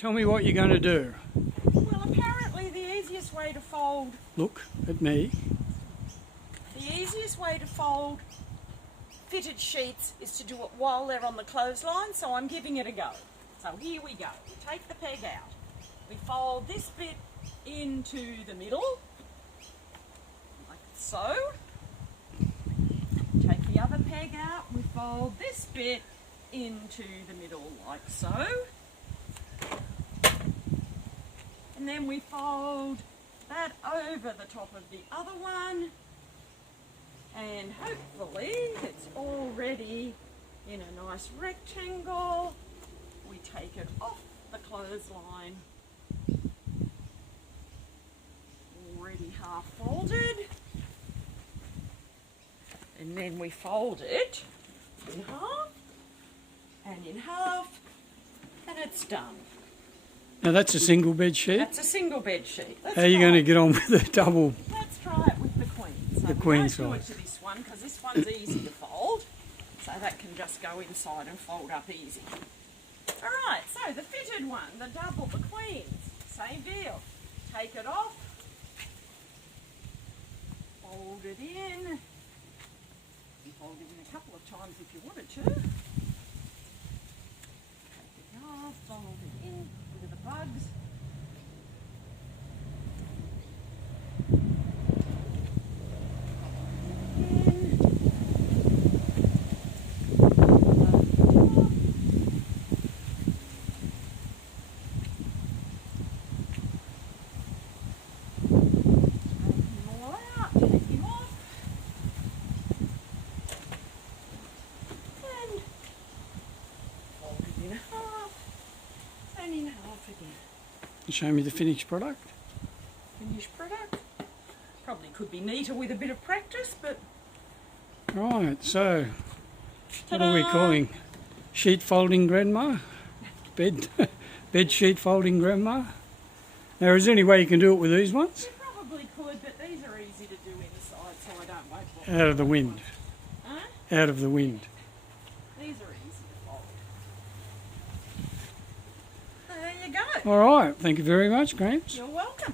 Tell me what you're going to do. Well, apparently the easiest way to fold... Look at me. The easiest way to fold fitted sheets is to do it while they're on the clothesline, so I'm giving it a go. So here we go. We take the peg out. We fold this bit into the middle, like so. Take the other peg out. We fold this bit into the middle, like so. And then we fold that over the top of the other one. And hopefully it's already in a nice rectangle. We take it off the clothesline. Already half folded. And then we fold it in half and in half, and it's done. Now that's a single bed sheet. That's a single bed sheet. How are you going to get on with the double? Let's try it with the queen. So The queen size. We won't do it to this one because this one's easy to fold. So that can just go inside and fold up easy. Alright, so the fitted one, the double, the queens, same deal. Take it off, fold it in, and fold it in a couple of times if you wanted to. Take it off, fold it in, rid of the bugs. Show me the finished product. Finished product. Probably could be neater with a bit of practice, but... Right, so Ta-da! what are we calling? Sheet folding grandma? Bed sheet folding grandma? Now is there any way you can do it with these ones? You probably could, but these are easy to do inside, so I don't wait. Out of the wind. Huh? Out of the wind. These are easy to fold. So there you go. All right, thank you very much, Gramps. You're welcome.